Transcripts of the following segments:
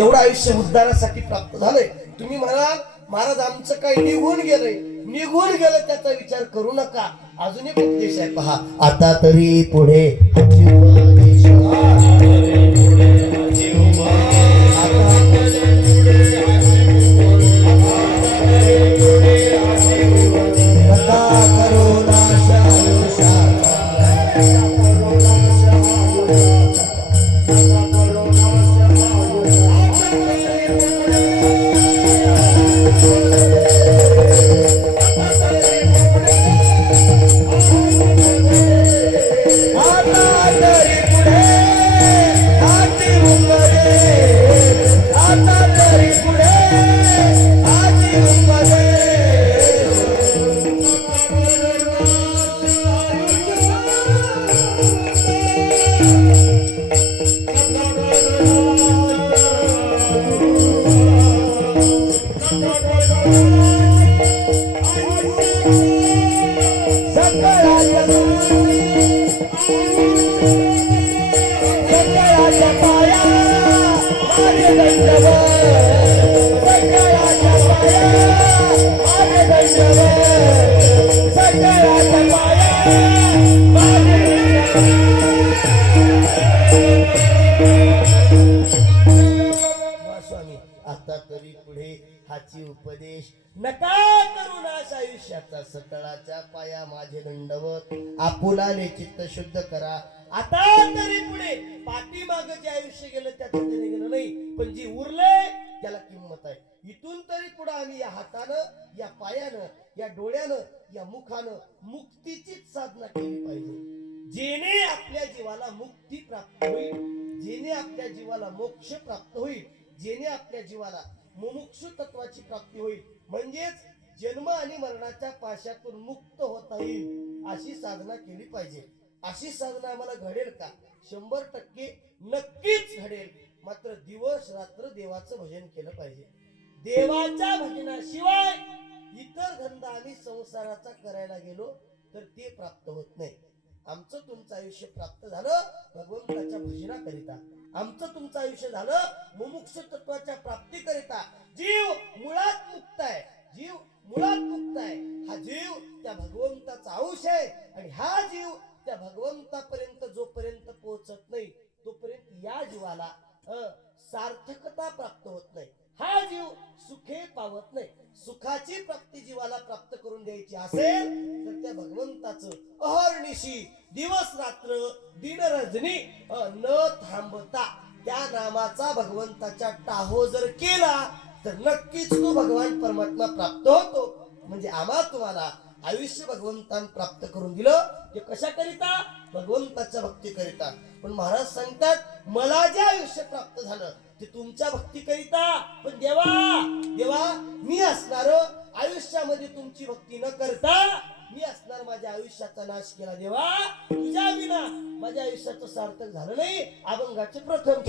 तेवढं आयुष्य उद्धारासाठी प्राप्त झालंय. तुम्ही म्हणाल महाराज आमचं काही निघून गेलं त्याचा विचार करू नका. अजून एक उपदेश आहे पहा. आता तरी पुढे हाची उपदेश नका करू नाश आयुष्याचा. सकळाच्या पाया माझे दंडवत आपुलाने चित्त शुद्ध करा. आता तरी पुढे पाठीमाग जे आयुष्य गेलं त्याचं तरी गेलं नाही, पण जे उरले त्याला किंमत आहे. इथून तरी पुढे आम्ही या हातानं, या पायानं, या डोळ्यानं, या मुखानं मुक्तीचीच साधना केली पाहिजे. जेणे आपल्या जीवाला मुक्ती प्राप्त होईल, जेणे आपल्या जीवाला मोक्ष प्राप्त होईल, जेणे आपल्या जीवाला मुमुक्षु तत्वाची प्राप्ती होईल, म्हणजेच जन्म आणि मरणाच्या पाशातून मुक्त होता येईल, अशी साधना केली पाहिजे. अशी साधना आम्हाला घडेल का? 100% नक्कीच घडेल. मात्र दिवस रात्र देवाचं भजन केलं पाहिजे. देवाच्या भजनाशिवाय इतर धंदा आम्ही संसाराचा करायला गेलो तर ते प्राप्त होत नाही. आमचं तुमचं आयुष्य प्राप्त झालं भगवंताच्या भजनाकरिता. आमचं तुमचं आयुष्य झालं मुमुक्ष तत्वाच्या प्राप्तीकरिता. जीव मुळात मुक्त आहे, जीव मुळात मुक्त आहे. हा जीव त्या भगवंताचा अंश आहे आणि हा जीव त्या भगवंतापर्यंत जोपर्यंत पोहोचत नाही तोपर्यंत या जीवाला सार्थकता प्राप्त होत नाही. हा जीव सुखे पावत नाही. सुखाची प्राप्ती जीवाला प्राप्त करून द्यायची असेल तर त्या भगवंताचं अहर्निशी दिवस रात्र दिन रजनी न थांबता त्या नामाचा भगवंताच्या टाहो जर केला तर नक्कीच तो भगवान परमात्मा प्राप्त होतो. म्हणजे आम्हा तुम्हाला आयुष्य भगवंतान प्राप्त करून दिलं ते कशाकरिता? भगवंताच्या भक्तीकरिता. पण महाराज सांगतात मला जे आयुष्य प्राप्त झालं ते तुमच्या भक्तीकरिता. पण देवा मी असणार आयुष्यामध्ये तुमची भक्ती न करता मी असणार माझ्या आयुष्याचा नाश केला. देवा तुझ्या विना माझ्या आयुष्याचं सार्थक झालं नाही. अभंगाचे प्रथम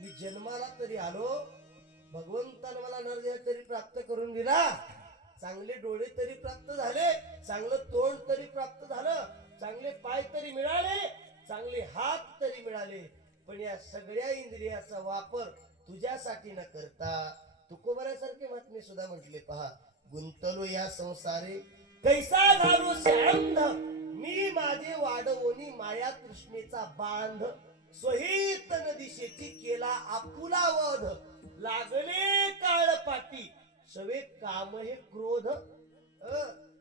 मी जन्माला तरी आलो, भगवंतानं मला नरदेह तरी प्राप्त करून दिला, चांगले डोळे तरी प्राप्त झाले, चांगलं तोंड तरी प्राप्त झालं, चांगले पाय तरी मिळाले, चांगले हात तरी मिळाले, पण या सगळ्या इंद्रियाचा वापर तुझ्यासाठी न करता तुकोबऱ्यासारखे महात्मे सुद्धा म्हटले पहा, गुंतलो या संसारे कैसा झालो शांत, मी माझे वाढवोनी माया तृष्णेचा बांध, स्वहित दिशेची केला आपुला वध, लागले काळ पाटी सवे काम हे क्रोध,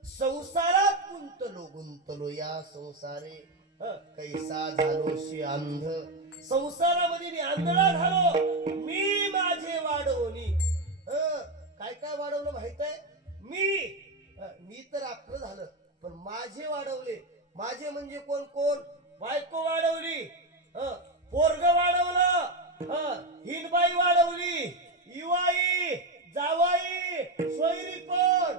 संसारात गुंतलो या संसारे कैसा झालोशी अंध, संसारामध्ये मी आंधळा झालो, मी माझे वाढवणी, काय काय वाढवलं माहित आहे, मी तर आपलं झालं, पण माझे वाढवले, माझे म्हणजे कोण कोण, बायको वाढवली, पोरग वाढवलं, हिनबाई वाढवली, युवाई, जावाई, सोयरी पण,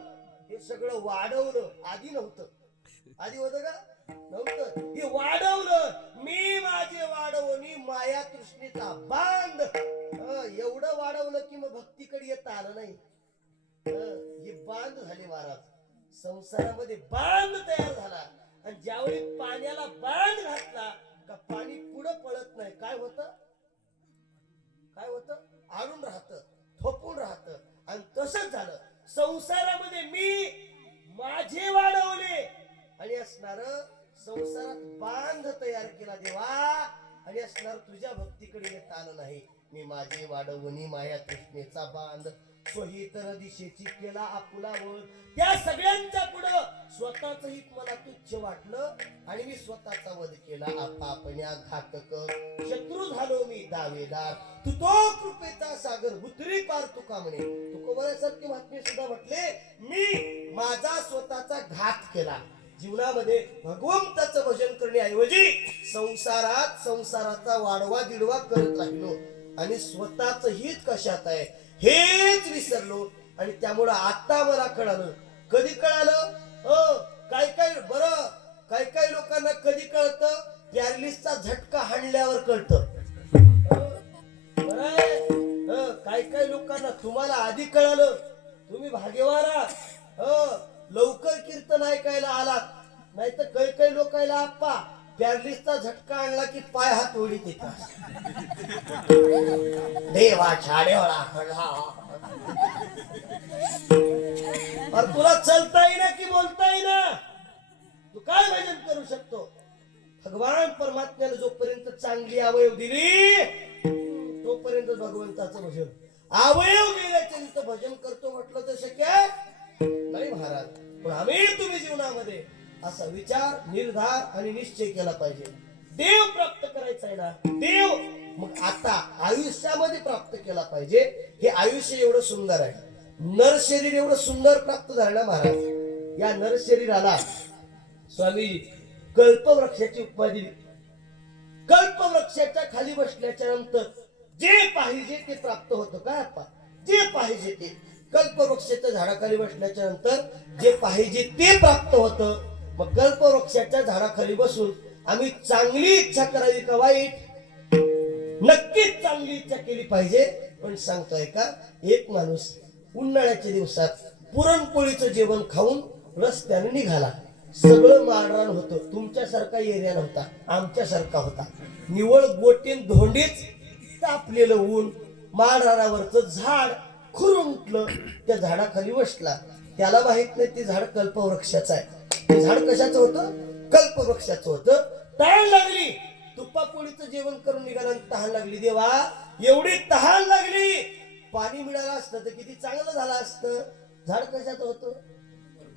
हे सगळं वाढवलं, आधी नव्हतं, आधी होतं का नव्हतं, हे वाढवलं, मी माझे वाढवणी माया तृष्णेचा बांध, एवढं वाढवलं की मग भक्तीकडे येता आलं नाही, हे बांध झाले महाराज, संसारामध्ये बांध तयार झाला, आणि ज्यावेळी पाण्याला बांध घातला का पाणी पुढे पळत नाही, काय होतं, काय होतं, आडून राहत, थोपून राहत, आणि तसंच झालं संसारामध्ये, मी माझे वाढवले आणि असणार संसारात बांध तयार केला देवा, आणि असणार तुझ्या भक्तीकडे येता आलं नाही, मी माझे वाढवणी माया कृष्णेचा बांध, स्वहितर दिशेची केला आपुला वध, त्या सगळ्यांच्या पुढं स्वतःच हित मला तुच्छ वाटलं, आणि मी स्वतःचा वध केला, आपापण्या घातक, शत्रू झालो मी दावेदार, तू तो कृपेचा सागर उतरी पार तुका म्हणे, तुकोबऱ्यासारखे महात्मे सुद्धा म्हटले, मी माझा स्वतःचा घात केला, जीवनामध्ये भगवंताचं भजन करण्याऐवजी संसाराचा वाढवा दिडवा करत राहिलो, आणि स्वतःच हित कशात आहे हेच विसरलो, आणि त्यामुळे आता मला कळालं, कधी कळालं, काय काय बरं, काय काय लोकांना कधी कळतं, पॅरालिसचा झटका हाणल्यावर कळतं, काय काय लोकांना, तुम्हाला आधी कळालं, तुम्ही भाग्यवान, लवकर कीर्तन ऐकायला आलात, नाही तर काही काही लोकांना आप्पा पॅरालिसचा झटका आणला की पाय हात ओढीत येतात, देवा छाड्याला और तुला चलता येईना की बोलता येईना, तू काय भजन करू शकतो, भगवान परमात्म्याने जोपर्यंत चांगली अवयव दिली तोपर्यंत भगवंताचं भजन, अवयव गेल्याच्या भजन करतो म्हटलं तर शक्य नाही महाराज, पण आम्ही तुम्ही जीवनामध्ये असा विचार, निर्धार आणि निश्चय केला पाहिजे, देव प्राप्त करायचा आहे ना, देव मग आता आयुष्यामध्ये प्राप्त केला पाहिजे, हे आयुष्य एवढं सुंदर आहे, नर शरीर एवढं सुंदर प्राप्त झालं ना महाराज, या नर शरीराला स्वामीजी कल्पवृक्षाची उपाधी दिली, कल्पवृक्षाच्या खाली बसल्याच्या नंतर जे पाहिजे ते प्राप्त होतं, काय आप्पा, जे पाहिजे ते, कल्पवृक्षाच्या झाडाखाली बसल्याच्या नंतर जे पाहिजे ते प्राप्त होतं, मग कल्पवृक्षाच्या झाडाखाली बसून आम्ही चांगली इच्छा करावी का वाईट, नक्कीच चांगली इच्छा केली पाहिजे, पण सांगतोय का, एक माणूस उन्हाळ्याच्या दिवसात पुरणपोळीचं जेवण खाऊन रस्त्याने निघाला, सगळं माळरान होतं, तुमच्यासारखा एरिया नव्हता, आमच्यासारखा होता, निवळ गोटीन धोंडीच, तापलेलं ऊन, माळरानावरचं झाड खुरुंटलं, त्या झाडाखाली बसला, त्याला माहित नाही ते झाड कल्पवृक्षाचं आहे, ते झाड कशाचं होतं, कल्पवृक्षाचं होतं, तहान लागली, तुप्पापोळीचं जेवण करून निघाला, तहान लागली, देवा एवढी तहान लागली, पाणी मिळालं असतं तर किती चांगलं झालं असतं, झाड कशाचं होतं,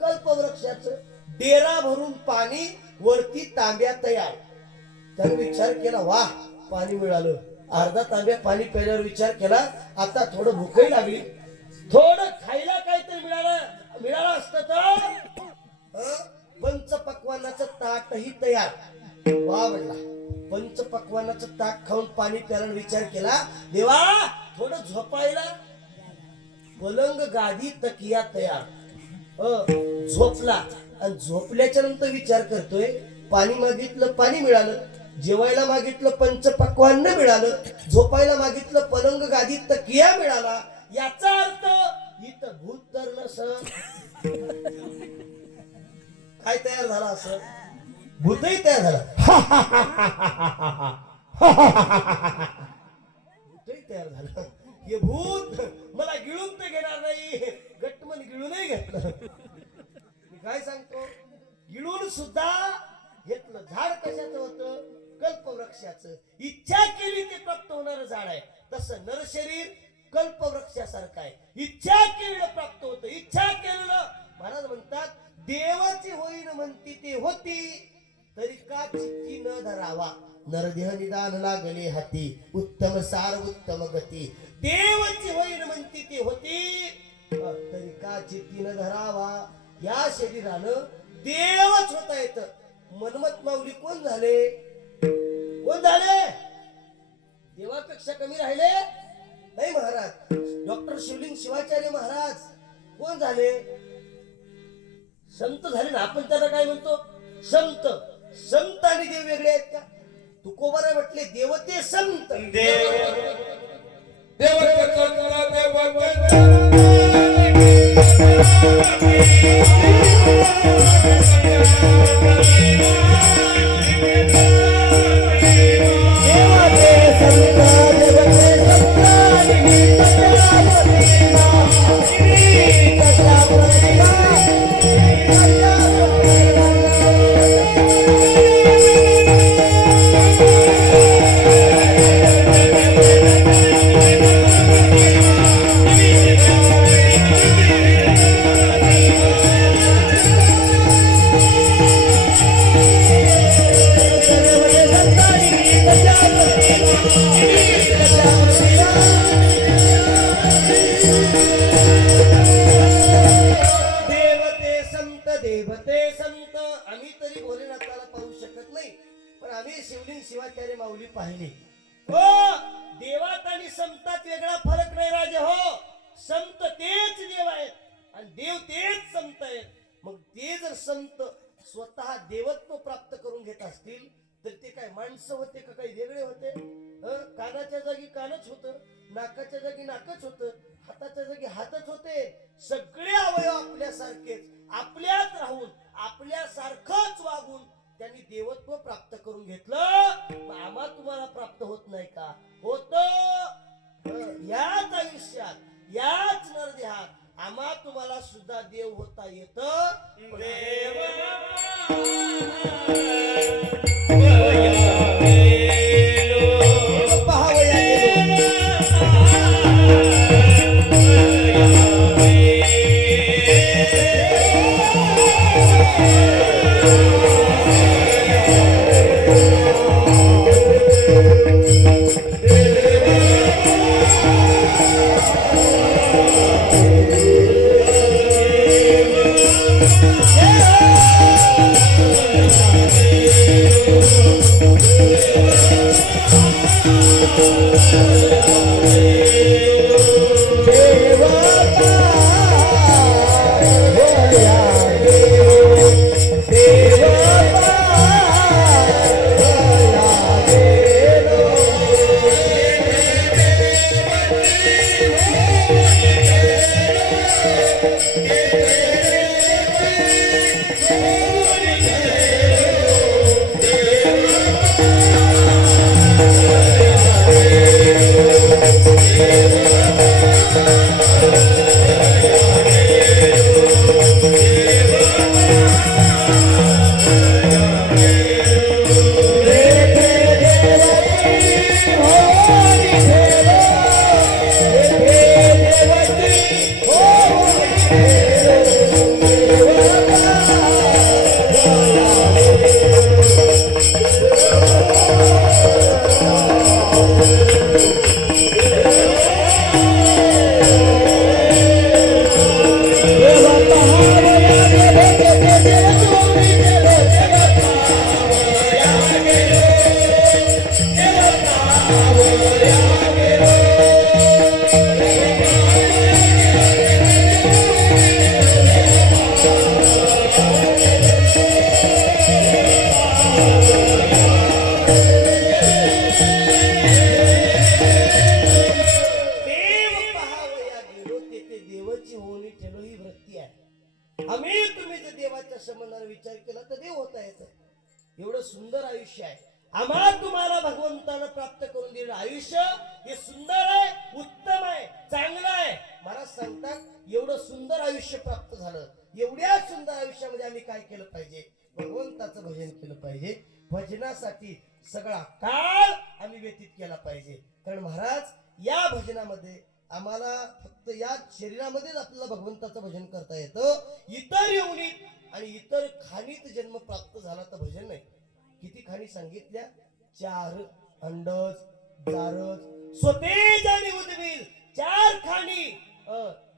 कल्पवृक्षाचं, डेरा भरून पाणी, वरती तांब्या तयार, त्याने विचार केला, वाह पाणी मिळालं, अर्धा तांब्या पाणी प्यायल्यावर विचार केला, आता थोडं भूकही लागली, थोडं खायला काहीतरी मिळालं असतं तर पंचपक्वानाचं ताटही तयार, वा म्हणला, पंचपक्वानाचं ताट खाऊन पाणी प्यायला विचार केला, देवा थोडं झोपायला, पलंग गादी तकिया तयार, झोपला, आणि झोपल्याच्या नंतर विचार करतोय, पाणी मागितलं पाणी मिळालं, जेवायला मागितलं पंचपक्वान्न मिळालं, झोपायला मागितलं पलंग गादीत तकिया मिळाला. याचा अर्थ इथं भूत तर नसं. काय तयार झाला असं? भूतही तयार झाला. भूतही तयार झालं. हे भूत मला गिळून तर घेणार नाही, गट्टमन गिळूनही घेतलं. मी काय सांगतो, गिळून सुद्धा घेतलं. झाड कशाचं होतं? कल्पवृक्षाचं. इच्छा केली ते प्राप्त होणारं झाड आहे. तसं नर शरीर कल्पवृक्षासारखं आहे. इच्छा केलेलं प्राप्त होतं. इच्छा केलेलं महाराज म्हणतात, देवाची होईन म्हणती ते होती, तरी का चित्ती न धरावा. नरदेह निदान लागले हाती, उत्तम सार उत्तम गती. देवाची होईन म्हणती ती होती, तरी का चित्ती न धरावा. या शरीरानं देवच होता येत. मनमत माऊली कोण झाले? कोण झाले? देवापेक्षा कमी राहिले नाही महाराज. डॉक्टर शिवलिंग शिवाचार्य महाराज कोण झाले? संत झाले ना. आपण त्याला काय म्हणतो? संत. संत आणि देव वेगळे आहेत का? तुकोबारा म्हटले देवते संत. शिवाचार्य माऊली पाहिले. हो, देवात आणि संतात वेगळा फरक नाही राजे. हो, संत तेच देव आहेत आणि देव तेच संत आहेत. मग ते जर संत स्वतः देवत्व प्राप्त करून घेत असतील तर ते काय माणसं होते का काही वेगळे होते? कानाच्या जागी कानच होतं, नाकाच्या जागी नाकच होतं, हाताच्या जागी हातच होते. सगळे अवयव आपल्यासारखेच, आपल्यात राहून आपल्यासारखंच वागून त्यांनी देवत्व प्राप्त करून घेतलं. आम्हा तुम्हाला प्राप्त होत नाही का? होत. याच आयुष्यात याच नरदेहात आम्हा तुम्हाला सुद्धा देव होता येत. एवढं सुंदर आयुष्य आहे. आम्हा तुम्हाला भगवंतानं प्राप्त करून दिलेलं आयुष्य हे सुंदर आहे, उत्तम आहे, चांगलं आहे. महाराज सांगतात एवढं सुंदर आयुष्य प्राप्त झालं. एवढ्या सुंदर आयुष्यामध्ये आम्ही काय केलं पाहिजे? भगवंताचं भजन केलं पाहिजे. भजनासाठी सगळा काळ आम्ही व्यतीत केला पाहिजे. कारण महाराज या भजनामध्ये आम्हाला फक्त या शरीरामध्येच आपल्याला भगवंताचं भजन करता येतं. इतर योनीत आणि इतर खाणीत जन्म प्राप्त झाला तर भजन नाही. किती खाणी सांगितल्या? 4 अंडज, जारज, स्वतेज आणि उद्भिद 4 खाणी.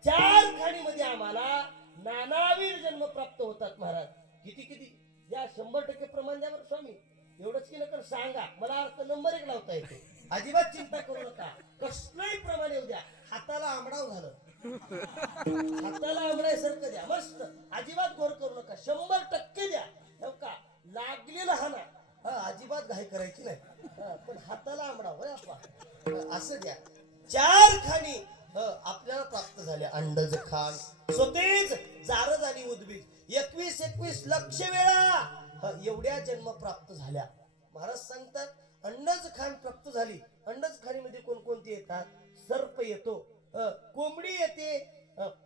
4 खाणीमध्ये आम्हाला नानाविध जन्म प्राप्त होतात. महाराज किती किती या 100% प्रमाण द्या बरं स्वामी. एवढंच की नका सांगा, मला अर्थ नंबर 1 लावता येते. अजिबात चिंता करू नका, कसलंही प्रमाण येऊ द्या. हाताला आंबडाव झालं, हाताला आंबडायसारखं द्या, मस्त. अजिबात गोर करू नका, 100% द्या. हो का? लागलेला हा ना, अजिबात घाई करायची नाही. पण हाताला आंबडाव असं द्या. 4 खाणी आपल्याला प्राप्त झाल्या. अंडज खान, स्वतेज, जारज आणि उद्भिद 21 लक्ष वेळा एवढ्या जन्म प्राप्त झाल्या. महाराज सांगतात अंडज खान प्राप्त झाली. अंडज खाणीमध्ये कोणकोणते येतात? सर्प येतो, कोंबडी येते,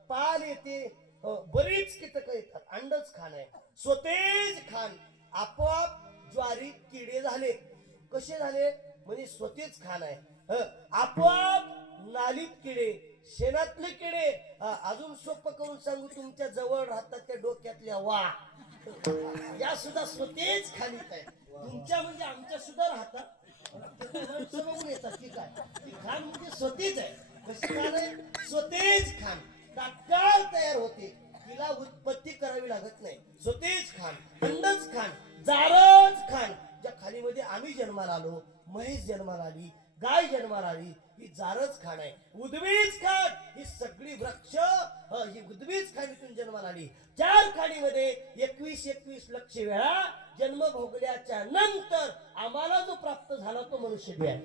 पाल येते, बरीच कीटक येतात. अंडज खान आहे. स्वतेज खान आपोआप ज्वारी किडे झाले. कसे झाले? म्हणजे स्वतेज खान आहे. आपोआप नालीत किडे, शेणातले किडे. अजून सोपं करून सांगू, तुमच्या जवळ राहतात त्या डोक्यातल्या वा, या सुद्धा स्वतेज खाणीत आहे. तुमच्या म्हणजे आमच्या सुद्धा राहतात, बघून येतात की काय. ती खान म्हणजे स्वतेज आहे. कशी खान आहे? स्वतेज खान तात्काळ तयार होते, तिला उत्पत्ती करावी लागत नाही. स्वतेज खान, अंडज खान, जारज खान. ज्या खाणीमध्ये आम्ही जन्माला आलो, म्हैस जन्माला आली, गाय जन्माला आली, ही जारज खान आहे. उद्भिज खान ही सगळी वृक्ष ही उद्भिज खाणीतून जन्माला आली. 4 खाणीमध्ये 21 लक्ष वेळा जन्म भोगल्याच्या नंतर आम्हाला जो प्राप्त झाला तो मनुष्य देह.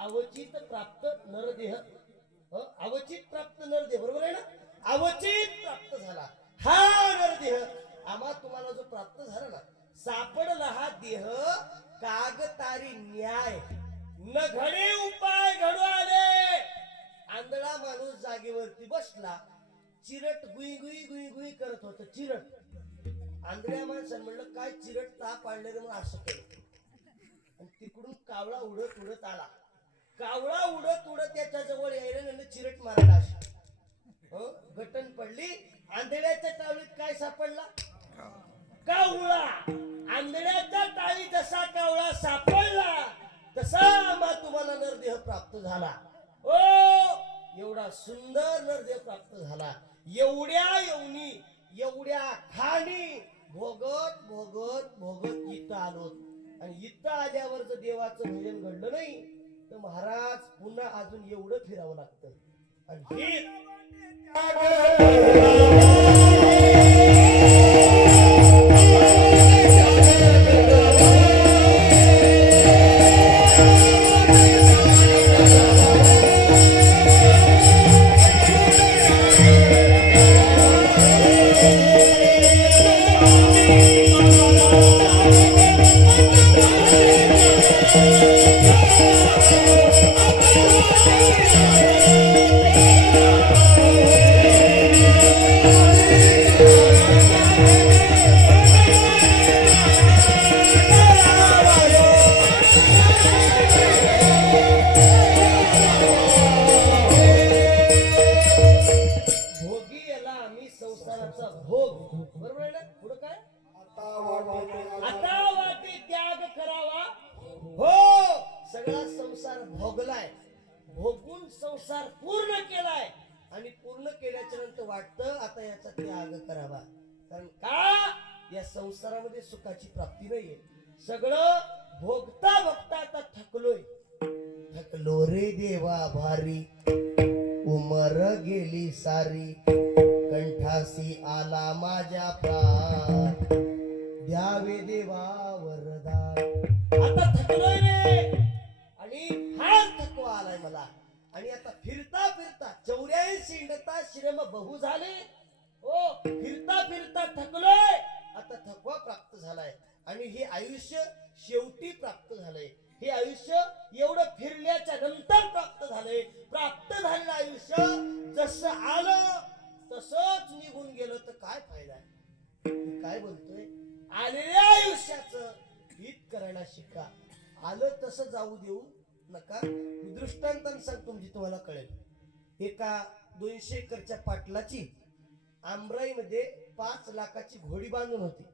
अवचित प्राप्त नरदेह. अवचित प्राप्त नरदेह, बरोबर आहे ना? अवचित प्राप्त झाला हा नरदेह. आम्हा तुम्हाला जो प्राप्त झाला ना, सापडला हा देह कागतारी न्याय. न घडे उपाय घडू आले. आंधळा माणूस जागेवरती बसला, चिरट गुई गुई गुई गुई करत होत. चिरट आंधळ्या माणसानं म्हणलं काय चिरट ताप आणले रे, मग असं केलं. आणि तिकडून कावळा उडत उडत आला. कावळा उडत उडत त्याच्या जवळ यायला आणि चिरट मारायला अशी गटन पडली. आंधळ्याच्या टाळीत काय सापडला? कावळा. आंधळ्याच्या टाळी जसा कावळा सापडला तसा मा तुम्हाला नरदेह प्राप्त झाला. ओ एवढा सुंदर नरदेह प्राप्त झाला. एवढ्या येऊनी एवढ्या खाणी भोगत भोगत भोगत इथं आलो. आणि इथं आल्यावर जर देवाचं भजन घडलं नाही तर महाराज पुन्हा अजून एवढं फिरावं लागतं. आणि हे भोगून संसार पूर्ण केलाय. आणि पूर्ण केल्याच्या नंतर वाटतं आता याचा त्याग करावा. कारण का या संसारामध्ये सुखाची प्राप्ती नाहीये. सगळं भोगता भोगता आता थकलोय. थकलो रे देवा भारी, उमर गेली सारी, कंठासी आला माझ्या प्राण, द्यावे देवा वरदान. आता थकलोय रे आणि हा थकवा आलाय मला. आणि आता फिरता फिरता 84 इंडता श्रम बहु झाले. ओ फिरता फिरता थकलोय. आता थकवा प्राप्त झालाय आणि हे आयुष्य शेवटी प्राप्त झालंय. हे आयुष्य एवढं फिरल्याच्या नंतर प्राप्त झालंय. प्राप्त झालेलं आयुष्य जसं आलं तसंच निघून गेलं तर काय फायदा आहे? काय बोलतोय? आलेल्या आयुष्याचं हित करायला शिका. आलं तसं जाऊ देऊ नका. मी दृष्टांताने सांगतो म्हणजे तुम्हाला कळेल. एका 200 एकरच्या पाटलाची आमराईमध्ये 5 लाखाची घोडी बांधून होती.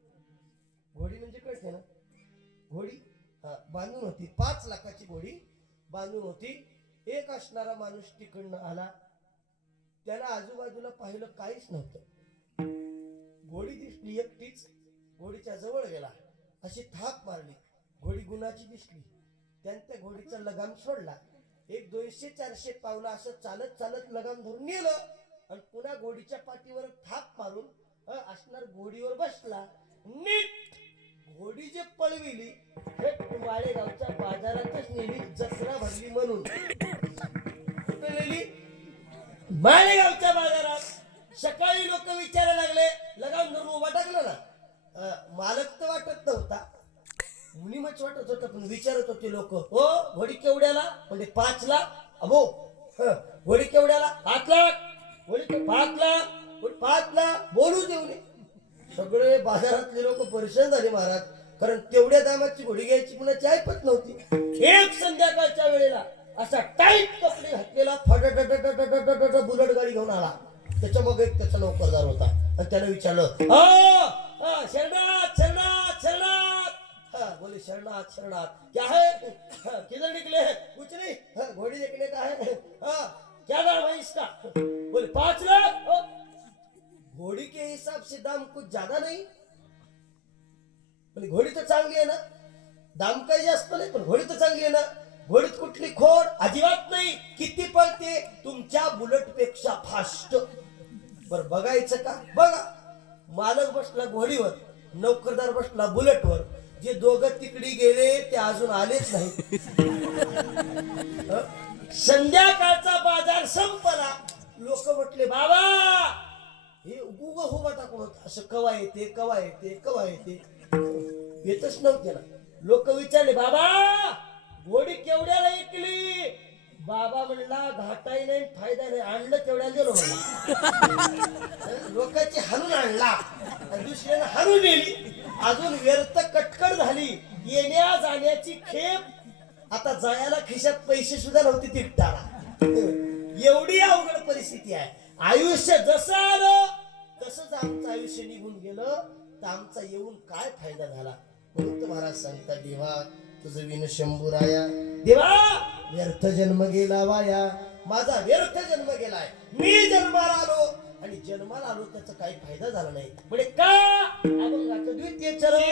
घोडी म्हणजे कळते ना? घोडी बांधून होती. 5 लाखाची घोडी बांधून होती. एक असणारा माणूस तिकडनं आला. त्याला आजूबाजूला पाहिलं काहीच नव्हतं. घोडी दिसली एकटीच. घोडीच्या जवळ गेला. अशी थाप मारली. घोडी गुणाची दिसली. त्याने त्या घोडीचा लगाम सोडला. एक 200-400 पावलं असं चालत चालत लगाम धरून नेलं आणि पुन्हा घोडीच्या पाठीवर थाप मारून असणार घोडीवर बसला. नीट घोडी जे पळविली माळेगावच्या बाजारातच नेली. जत्रा भरली म्हणून. कुठे नेली? माळेगावच्या बाजारात. सकाळी लोक विचारायला लागले, लगाम धरून उभा टाकला ना. मालक तर वाटत नव्हता, मुनिमच वाटत होता, पण विचारत होते लोक. हो घोडी केवढ्याला? म्हणजे 5 लाख. अबो घोडी केवढ्याला? 5 लाख. घोडी 5 लाख. 5 लाख बोलू देऊ नये. सगळे बाजारातले लोक परेशान झाले महाराज. कारण तेवढ्या दामाची घोडी घ्यायची कुणाची ऐपत नव्हती. एक संध्याकाळच्या वेळेला असा टाईट कपडे घातलेला फटाफट बुलेट गाडी घेऊन आला. त्याच्या मग एक त्याचा नोकरदार होता आणि त्याने विचारलं, शरणात शरणात शरणात. बोले शरणात शरणात क्या है? किधर निकले? कुछ नहीं, घोड़ी देखने का है. क्या दाम है इसका? बोले 5 लाख. घोड़ी के हिसाब से दाम कुछ ज्यादा नहीं. बोले घोडी तर चांगली आहे ना. दाम काही जास्त नाही पण घोडी तर चांगली आहे ना. घोडीत कुठली खोड? अजिबात नाही. किती पळते? तुमच्या बुलेट पेक्षा फास्ट. बर बघायचं का? बघा. मालक बसला घोडीवर, नोकरदार बसला बुलेटवर. जे दोघं तिकडे गेले ते अजून आलेच नाही. संध्याकाळचा बाजार संपला. लोक म्हटले, बाबा हे उग उभा टाकून होत असं कवा येते कवा येते कवा येते. येतच नव्हते ना. लोक विचारले, बाबा घोडी केवढ्याला ऐकली? बाबा म्हणला घाटाही नाही फायदा नाही, आणलं तेवढ्या गेलो म्हणला. लोकांची हाणून आणला आणि दुसऱ्यानं हाणून नेली, अजून व्यर्थ कटकट झाली. येण्या जाण्याची खेप, आता जायला खिशात पैसे सुद्धा नव्हते तिकटाला. एवढी अवघड परिस्थिती आहे. आयुष्य जसं आलं तसंच आमचं आयुष्य निघून गेलं, तर आमचा येऊन काय फायदा झाला. म्हणून तर महाराज सांगता, देवा तुझं विन शंभूराया, देवा व्यर्थ जन्म गेला वाया, माझा व्यर्थ जन्म गेलाय. मी जन्माला आलो आणि जन्माला आलो त्याचा काही फायदा झाला नाही. म्हणजे का अभंगाचं द्वितीय चरण.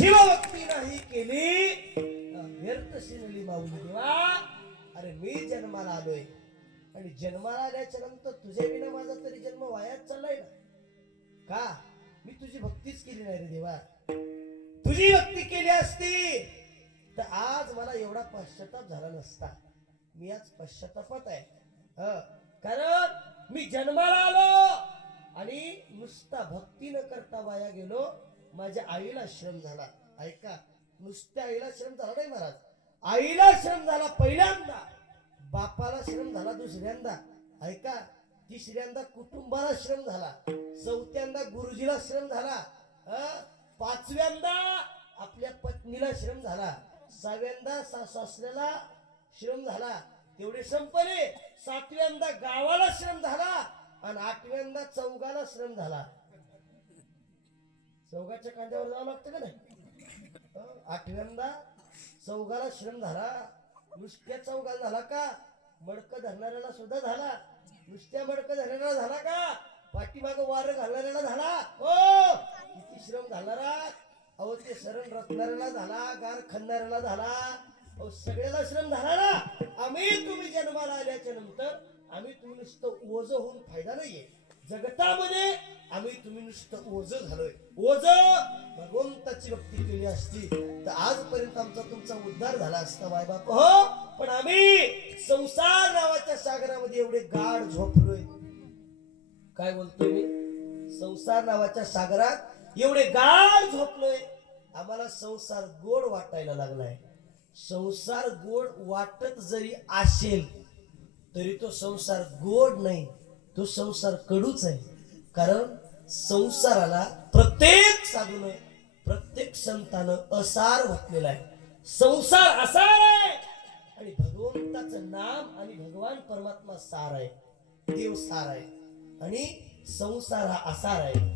शिवभक्ती नाही केली व्यर्थ शिनली माऊली. देवा अरे मी जन्माला आलोय आणि जन्माला आल्याच्या नंतर तुझ्या विना माझा तरी जन्म वायाच चाललाय ना. का मी तुझी भक्तीच केली नाही रे देवा. तुझी भक्ती केली असती तर आज मला एवढा पश्चाताप झाला नसता. मी आज पश्चातापात आहे. कारण मी जन्माला आलो आणि नुसता भक्ती न करता वाया गेलो. माझ्या आईला श्रम झाला. ऐका, नुसत्या आईला श्रम झाला नाही महाराज, आईला श्रम झाला पहिल्यांदा, बापाला श्रम झाला दुसऱ्यांदा, ऐका, तिसऱ्यांदा कुटुंबाला श्रम झाला, चौथ्यांदा गुरुजीला श्रम झाला, पाचव्यांदा आपल्या पत्नीला श्रम झाला, सहाव्यांदा सासऱ्याला श्रम झाला, तेवढे संपले. सातव्यांदा गावाला श्रम झाला आणि आठव्यांदा चौघाला श्रम झाला. चौघाच्या कांद्यावर जावं लागतं का नाही. आठव्यांदा चौघाला श्रम झाला. नुसत्या चौघाला झाला का, मडक धरणाऱ्याला सुद्धा झाला. नुसत्या मडक धरणाऱ्याला झाला का, पाठीमाग वार घालणाऱ्याला झाला. हो किती श्रम घालणारा. अहो ते शरण रचणाऱ्याला झाला, गार खणणाऱ्याला झाला, अहो सगळ्याला श्रम झाला ना. आम्ही तुम्ही जन्माला आल्याच्या नंतर आम्ही तुम्ही नुसतं ओझ होऊन फायदा नाहीये. जगतामध्ये आम्ही तुम्ही नुसतं ओझ झालोय. ओझ भगवंताची भक्ती केली असती तर आजपर्यंत आमचा तुमचा उद्धार झाला असता माय बाप. हो पण आम्ही संसार नावाच्या सागरामध्ये एवढे गाढ झोपलोय. काय बोलतोय मी? संसार नावाच्या सागरात एवढे गाढ झोपलोय. आम्हाला संसार गोड वाटायला लागलाय. संसार गोड वाटत जरी असेल तरी तो संसार गोड नाही, तो संसार कडूच आहे. कारण संसाराला प्रत्येक साधून प्रत्येक संतानं असार घातलेला आहे. संसार असार आहे आणि भगवंताचं नाम आणि भगवान परमात्मा सार आहे, देव सार आहे आणि संसार हा असार आहे.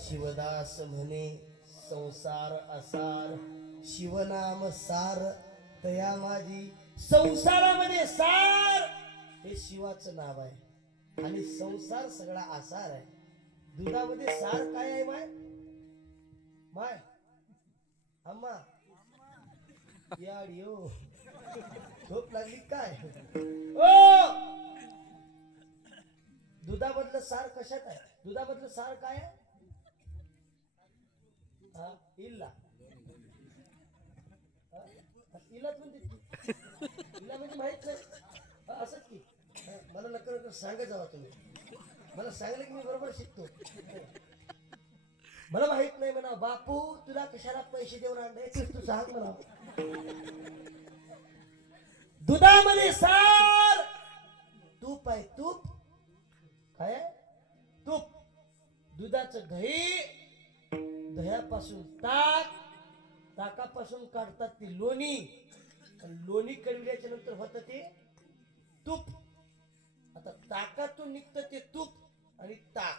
शिवदास म्हणे संसार असार शिवनाम सार तया माझी. संसारामध्ये सार हे शिवाचं नाव आहे आणि संसार सगळा आसार आहे. दुधामध्ये सार काय आहे माय? माय अम्मा याडियो झोप लागली काय? ओ दुधामधलं सार कशात आहे? दुधामधलं सार काय आहे? इल्ला इलाच म्हणजे इला म्हणजे माहित नाही असंच की. मला नक्की नक्की सांगत जावा तुम्ही. मला सांगलं की मी बरोबर शिकतो. मला माहित नाही म्हणा बापू तुला कशाला पैसे देऊन आणले तू सांग मला. दुधामध्ये सार तूप आहे. तूप काय आहे? तूप. दुधाचं दही, दह्यापासून ताक, ताकापासून काढतात ती लोणी, लोणी कळविल्याच्या नंतर होतं ते तूप. आता ताकातून निघतं ते तूप आणि ताक,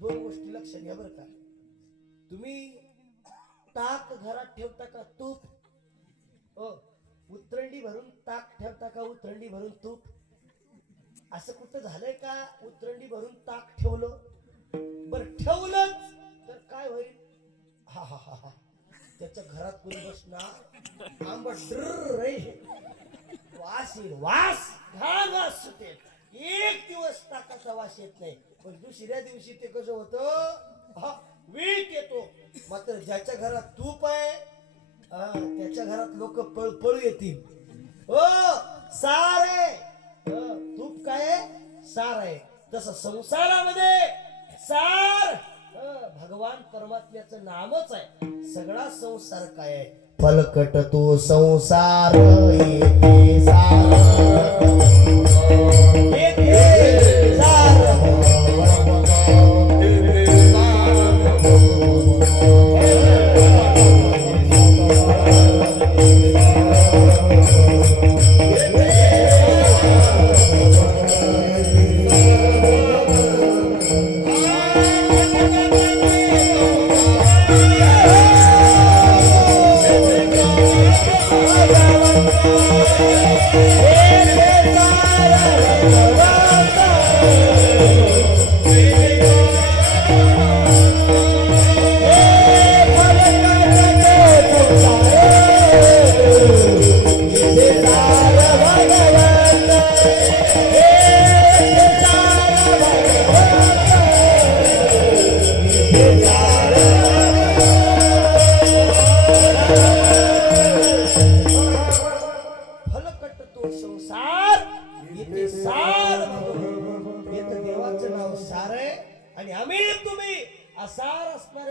दोन गोष्टी लक्षात घ्या बरं का. तुम्ही ताक घरात ठेवता का तूप? उतरंडी भरून ताक ठेवता का उतरंडी भरून तूप? असं कुठं झालंय का उतरंडी भरून ताक ठेवलं? बरं ठेवलंच तर काय होईल? हा हा हा आहा. त्याच्या घरात कोणी बसणार आंबट ड्र रे वास येईल वास घाण वास सुटेल. एक दिवस ताकाचा वास येत नाही पण दुसऱ्या दिवशी ते कसं होतं वीट येतो. मात्र ज्याच्या घरात तूप आहे त्याच्या घरात लोक पळपळ येतील. हो सार आहे तूप काय आहे सार आहे. तसं संसारामध्ये सार भगवान परमात्म्याचं नामच आहे. सगळा संसार काय आहे फलकट तो संसार येते सार येते सार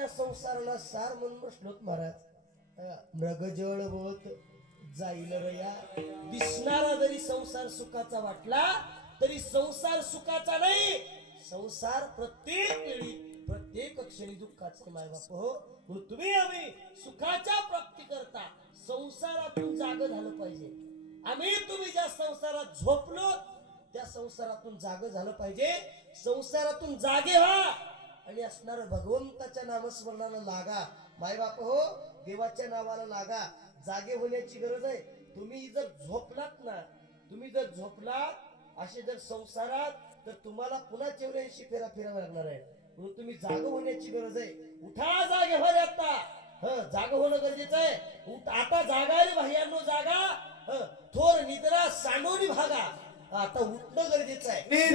संसाराला सार म्हणून बसलोत महाराज. मृगजळ होत जाईल रया. दिसणारा जरी संसार सुखाचा वाटला तरी संसार सुखाचा नाही. संसार प्रत्येक वेळी प्रत्येक क्षणी दुःखाचा माय बाप हो. म्हणून तुम्ही आम्ही सुखाच्या प्राप्ती करता संसारातून जाग झालं पाहिजे. आम्ही तुम्ही ज्या संसारात झोपलो त्या संसारातून जाग झालं पाहिजे. संसारातून जागे व्हा आणि असणार भगवंताच्या नामस्मरणाला लागा. मायबाप हो देवाच्या नावाला लागा. जागे होण्याची गरज आहे. तुम्ही जर झोपलात ना तुम्ही जर झोपलात असे जर संसारात तर तुम्हाला पुन्हा 84 फेरा फिरावा लागणार आहे. म्हणून तुम्ही जाग होण्याची गरज आहे. उठा जागे व्हा आता. जाग होणं गरजेचं आहे. आता जागा रे भाह्यांनो जागा. थोर निद्रा सांडोनी भागा. आता उठणं गरजेचं आहे.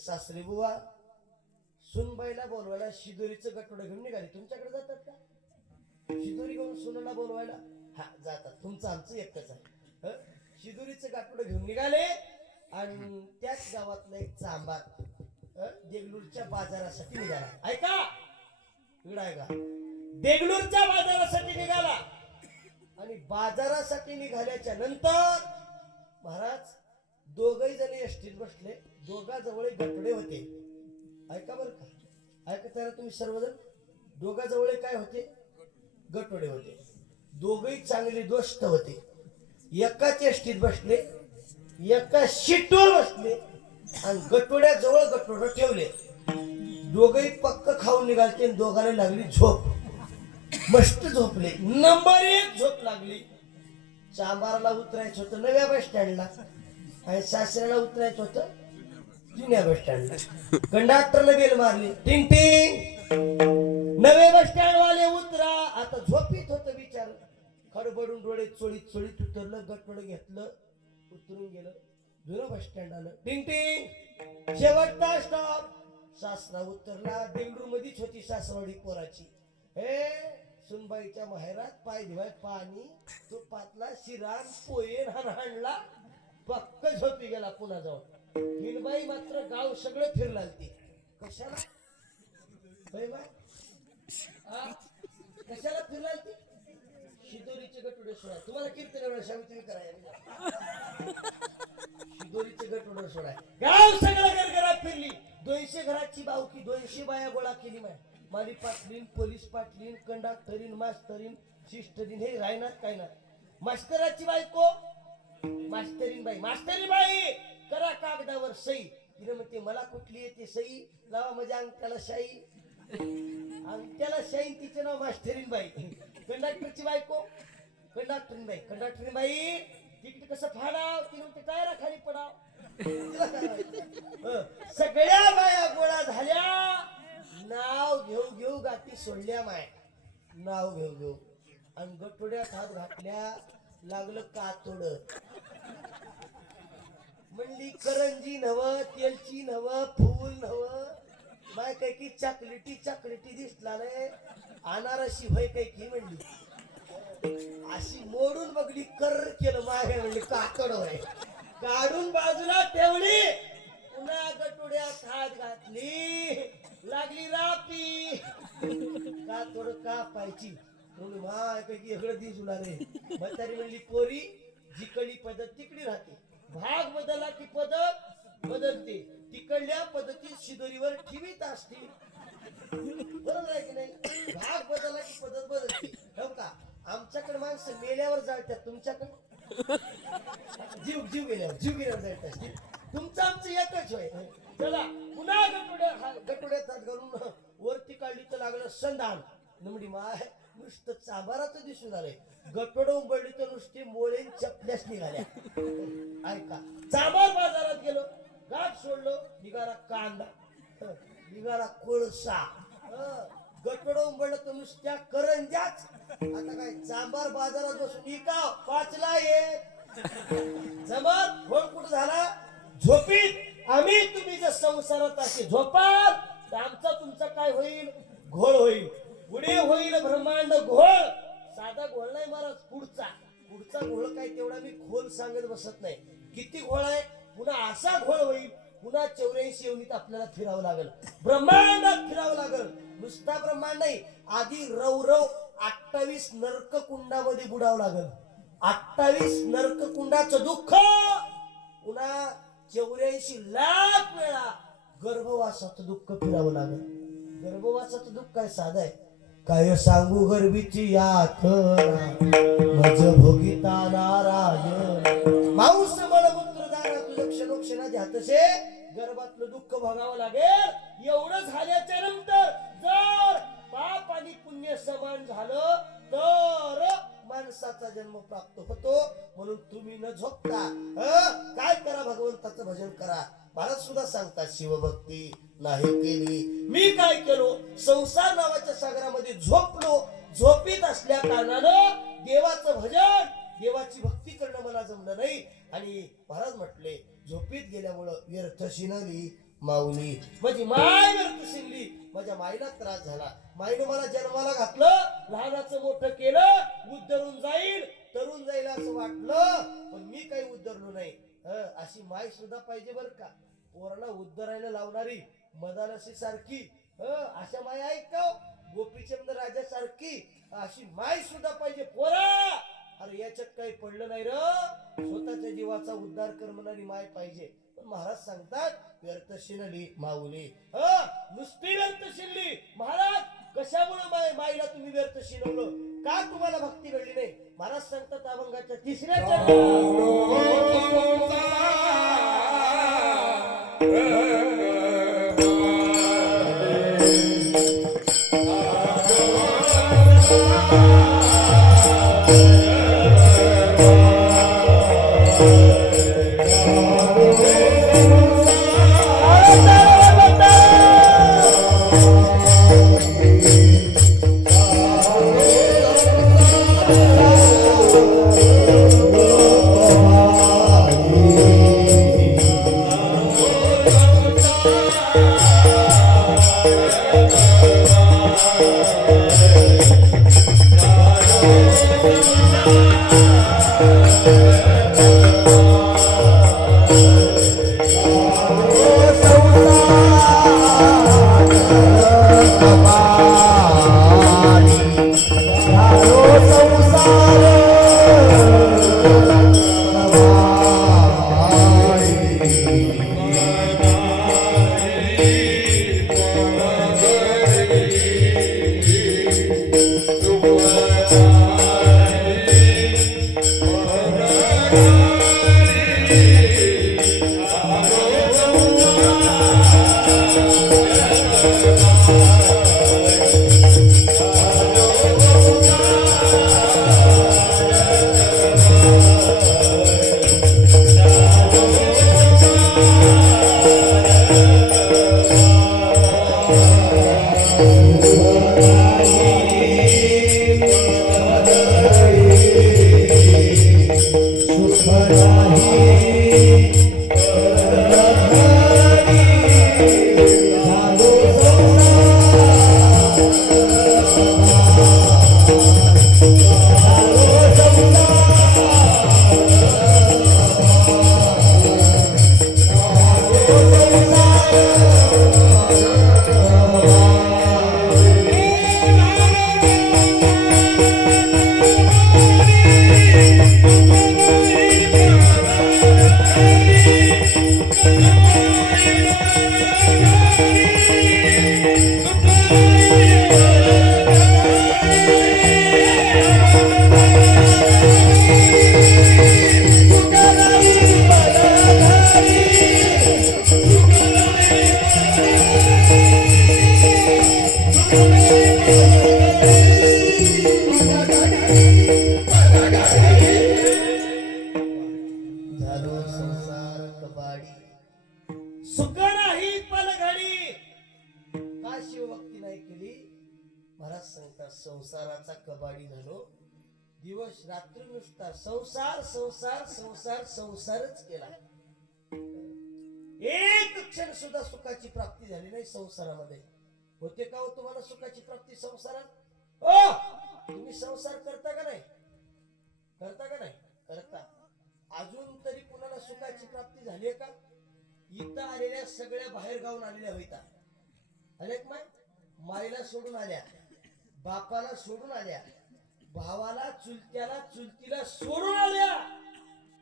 सासरी बुवा सुनबाईला बोलवायला शिदोरीचं गटोडं घेऊन निघाली. तुमच्याकडे जातात का शिदोरी घेऊन सुनेला बोलवायला? हा जातात. तुमचं आमचं एकच आहे. शिदोरीचं गाठोडं घेऊन निघाले आणि त्याच गावातला एक चांबार देगलूरच्या बाजारासाठी निघाला. ऐका इकडं ऐका, देगलूरच्या बाजारासाठी निघाला आणि बाजारासाठी निघाल्याच्या नंतर महाराज दोघही जण एसटीत बसले. दोघाजवळ गटोडे होते. ऐका बरं का, ऐकत आहे ना तुम्ही सर्वजण. दोघाजवळ काय होते? गटोडे होते. दोघही चांगले दोस्त होते. एकाच एसटीत बसले, एका सीटवर बसले आणि गटोड्याजवळ गटोडं ठेवले. दोघही पक्क खाऊन निघालते आणि दोघांना लागली झोप. मस्त झोपले. नंबर 1 झोप लागली. चांबाराला उतरायचं होतं नव्या बस स्टँडला आणि सासऱ्याला उतरायचं होतं जुन्या बस स्टँडला. कंडक्टरला बेल मारली, टिंग टिंग. नवे बस स्टँड वाले उतरा. आता झोपीत होतं बिचार. खडबडून डोळे चोळीत चोळीत उतरलं, गटोडं घेतलं, उतरून गेलं. जुनं बस स्टँड आलं, टिंग टिंग. शेवटचा स्टॉप. सासरा उतरला. देगलूर मध्येच होती सासरवाडी पोराची. हे सुनबाईच्या माहेरात पाय धुवाय पाणी, तुपातला शिरान पोयेन हाणला. पक्क झोपी गेला पुन्हा जाऊन. हिनबाई मात्र गाव सगळं फिरला. ती कशाला कशाला फिरला? ती शिदोरीचे गटोडे सोडा. तुम्हाला कीर्तन एवढा शामिती करायला. शिदोरीचे गटोडे सोडा. गाव सगळं गरगरा फिरली. 200 घराची बावकी, 200 बाया गोळा केली. माली पाटलीन, पोलीस पाटलीन, कंडक्टरीन, मास्तरीन, सिस्टरीन, हे राहणार काय ना. मास्तराची बायको मास्तरीन बाई. मास्तरी बाई करा कागदावर सही. तिने म्हणते मला कुठली येते सही लावा म्हणजे अंगठ्याला शाई. अंगठ्याला शाई. तिचं नाव मास्तरीन बाई. कंडक्टरची बायको कंडक्टरीन बाई. कंडक्टरीन बाई तिकीट कसं फाडाव. तिने म्हणते टायरा खाली पडाव. सगळ्या बाया गोळा झाल्या. नाव घेऊ घेऊ गाठी सोडल्या. माय नाव घेऊ घेऊ आणि गटोड्यात हात घातल्या. लागलं कातोड. म्हणली करंजी नव, तेलची नव, फूल नव. माय काय की चॉकलेटी चॉकलेटी दिसला नाही. अनारशी होय काय की म्हणली. अशी मोडून बघली, कर केलं. मागे म्हणली कातोड होय. काढून बाजूला ठेवली. पुन्हा गटोड्यात हात घातली. लागली रापी. कातोड कापायची. माय पैकी एकडं दिसूला रे. म्हातारी म्हणली पोरी जिकडली पद्धत तिकडी राहते. भाग बदलला की पद्धत बदलते. तिकडल्या पद्धतीत शिदोरीवर ठेवीत असते. बरोबर आहे की नाही? भाग बदलला की पद्धत बदलते. हो का? आमच्याकडे माणसं मेल्यावर जाळतात. तुमच्याकडे जीव गेल्यावर जाळतात. तुमचं आमचं एकच होय. चला पुन्हा गटोड्यात हात घालून वरती काढली तर लागलं संधान. नमडी माय नुसतं चांबाराचं दिसून आलंय. गटोडं उंबडली तर नुसते मोळे चपल्यास निघाल्या. ऐका चांबार बाजारात गेलो. गाठ सोडलो. निघाला कांदा, निघाला कोळसा. गटोडं उंबडलं तर नुसत्या करंजाच. आता काय चांबार बाजारात बसून इका 5ला येत जमत. घोळ कुठं झाला? झोपीत. आम्ही तुम्ही जर संसारात असे झोपाल तर आमचा तुमचा काय होईल? घोळ होईल. पुढे होईल ब्रह्मांड घोळ. साधा घोळ नाही महाराज. पुढचा घोळ काय तेवढा मी खोल सांगत बसत नाही. किती घोळ आहे. पुन्हा असा घोळ होईल. पुन्हा 84 योनीत आपल्याला फिरावं लागेल. ब्रह्मांडात फिरावं लागेल. नुसता ब्रह्मांड नाही. आधी रवरव 28 नरक कुंडामध्ये बुडावं लागेल. 28 नरक कुंडाचं दुःख. पुन्हा 84 लाख वेळा गर्भवासाचं दुःख फिरावं लागेल. गर्भवासाचं दुःख काय साधं आहे. काय सांगू गर्भीची यातना मज भोगिता नारायण. मांस मळमूत्र दाना तुझं क्षणोक्षणा ध्यातसे. गर्भातलं दुःख भोगावं लागेल. एवढं झाल्याच्या नंतर जर पाप आणि पुण्य समान झालं तर माणसाचा जन्म प्राप्त होतो. म्हणून तुम्ही न झोपता काय करा? भगवंताचं भजन करा. भारत सुद्धा सांगतात शिवभक्ती नाही केली. मी काय केलो? संसार नावाच्या सागरामध्ये झोपलो. झोपीत असल्या कारणानं देवाचं भजन, देवाची भक्ती करणं मला जमलं नाही. आणि महाराज म्हटले झोपीत गेल्यामुळं व्यर्थ शिनली माऊली. माझी माय व्यर्थ शिनली. माझ्या माईला त्रास झाला. माईनं मला जन्माला घातलं. लहानाचं मोठं केलं. उद्धरून जाईल, तरुण जाईल असं वाटलं. पण मी काही माय सुद्धा पाहिजे बर का. पोराला उद्धरायला लावणारी मदालसी सारखी अशा माय आहेत का हो? गोपीचंद राजा सारखी अशी माय सुद्धा पाहिजे पोरा. अरे याच्यात काही पडलं नाही र. स्वतःच्या जीवाचा उद्धार करणारी माय पाहिजे. पण महाराज सांगतात व्यर्थ शिनली माऊली. नुसती व्यर्थ शिनली. महाराज कशामुळे माईला तुम्ही व्यर्थ शिनवलं? का तुम्हाला भक्ती घडली नाही? महाराज सांगतात अभंगाच्या तिसऱ्या संसाराचा कबाडी झालो. दिवस रात्र नुसता संसार संसार संसार संसारच केला. एक क्षण सुद्धा सुखाची प्राप्ती झाली नाही संसारामध्ये. होते का हो तुम्हाला सुखाची प्राप्ती संसारात? तुम्ही संसार करता का नाही? करता का नाही? करता. अजून तरी कुणाला सुखाची प्राप्ती झाली आहे का? इथं आलेल्या सगळ्या बाहेर गावून आलेल्या होता. अनेक माईला सोडून आल्या, बापाला सोडून आल्या, भावाला चुलत्याला चुलतीला सोडून आल्या.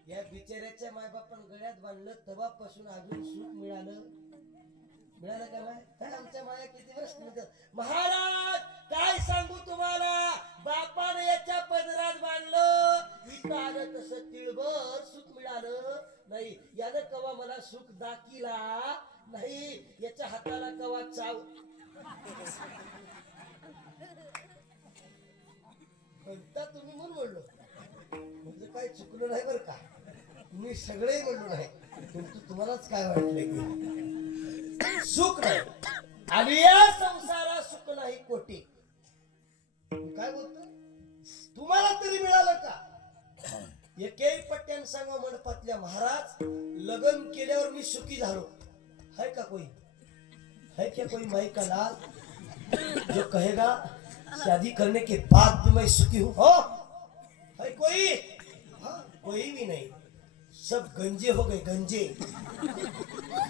या बिचाऱ्याच्या मायबापान गळ्यात बांधलं तेव्हापासून अजून सुख मिळालं का माय? आमच्या माया किती वर्ष महाराज काय सांगू तुम्हाला. बापाने याच्या पदरात बांधलं, इथं आलं तसं तिळभर सुख मिळालं नाही. यानं कवा मला सुख दाखिला नाही. याच्या हाताला कवा चाव म्हणता तुम्ही म्हणून म्हणलो म्हणजे काही चुकलं नाही बरं का. तुम्ही सगळे म्हणलो नाही. तुम्हालाच काय वाटलं की सुख नाही आणि या संसारात सुख नाही कोटी. काय बोलतो तुम्हाला तरी मिळालं का? एकही पट्ट्यान सांगा मंडपातल्या महाराज लग्न केल्यावर मी सुखी झालो. है का कोई? है क्या कोई माई का लाल जो कहेगा शादी करने के बाद भी मैं सुखी हूं? हो है कोई? हाँ कोई भी नहीं. सब गंजे हो गए गंजे.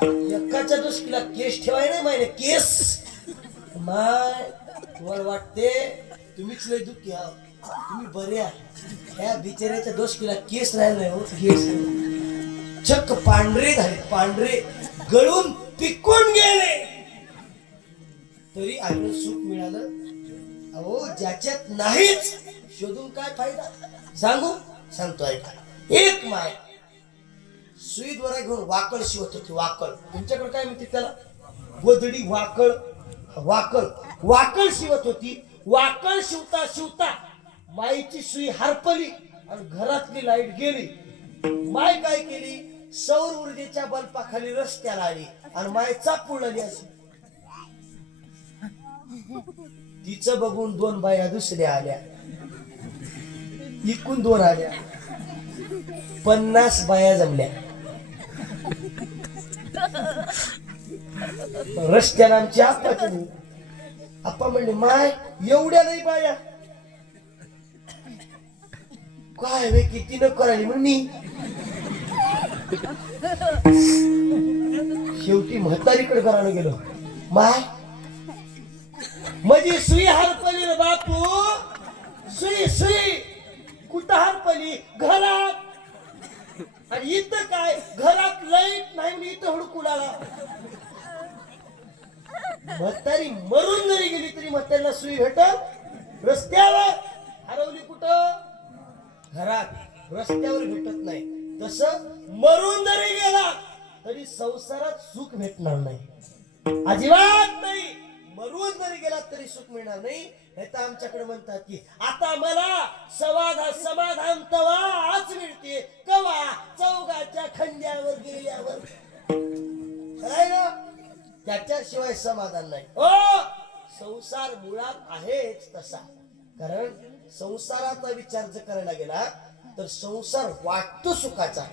एकाच्या दुसरीला केस ठेवाय नाही माहिती केस. माय तुम्हाला वाटते तुम्हीच लय दुःखी आहात. तुम्ही बरे आहात. ह्या बिचाऱ्याच्या दोस्तीला केस राहिला नाही हो. केस चक्क पांढरे झाले. पांढरे गळून पिकून गेले. तरी आपलं सुख मिळालं. अहो ज्याच्यात नाहीच शोधून काय फायदा. सांगतो ऐका. एक माय सुई द्वारा घेऊन वाकळ शिवत होती. वाकळ तुमच्याकडे काय म्हणते त्याला. गोधडी वाकळ. वाकळ शिवत होती. वाकळ शिवता शिवता माईची सुई हरपली आणि घरातली लाईट गेली. माय काय केली. सौर ऊर्जेच्या बल्पाखाली रस्त्याला आली आणि माय चापुळली अशी. तिचं बघून 2 बाया दुसऱ्या आल्या. इकून 2 आल्या. 50 बाया जमल्या. रस्त्याला आमची आप्पा म्हणले माय एवढ्या नाही बाया. काय वे किती न करायली म्हणून मी शेवटी म्हातारीकडे करायला गेलो. माय माझी सुई हरपली रे बापू. सुई कुठं हरपली. घरात. आणि इथं काय घरात लाईट नाही म्हणून इथं हुडकून आला. म्हातारी मरून जरी गेली तरी म्हातारीला सुई भेटत. रस्त्यावर हरवली कुठं. घरात. रस्त्यावर भेटत नाही. तसं मरून जरी गेला तरी संसारात सुख भेटणार नाही. अजिबात नाही. मरून जरी गेला तरी सुख मिळणार नाही. नाहीतर आमच्याकडे म्हणतात की आता मला समाधान तवाच मिळते कवा चौगाच्या खंड्यावर गेल्यावर. खरंय ना. त्याच्याशिवाय समाधान नाही. ओ संसार मुळात आहेच तसा. कारण संसाराचा विचार जर करायला गेला तर संसार वाटतो सुखाचा.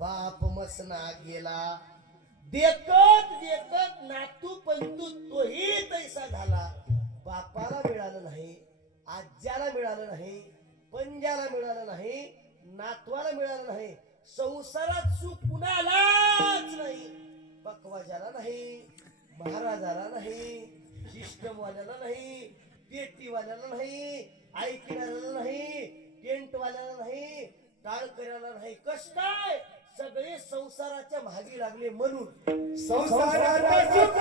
बाप मसना गेला. देखत नातू पंतू तोही तैसा झाला. बापाला मिळालं नाही. आज्याला मिळालं नाही. पंजाला मिळालं नाही. नातवाला मिळालं नाही. संसारात सुख कुणालाच नाही. पकवाजाला नाही. महाराजाला नाही. सिस्टमवाल्याला नाही. पेटीवाल्याला नाही. ऐकणाऱ्याला नाही. टेंटवाल्याला नाही. टाळकऱ्याला नाही. कस काय सगळे संसाराच्या मागे लागले म्हणून. संसाराचा सुख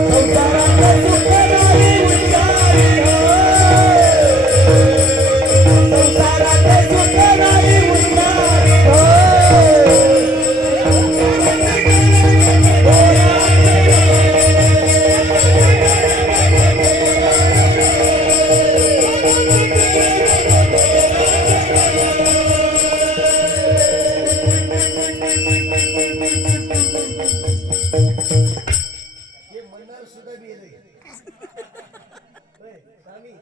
संसाराचा सुख नाही हे म्हणणार सुद्धा मी येलंय स्वामी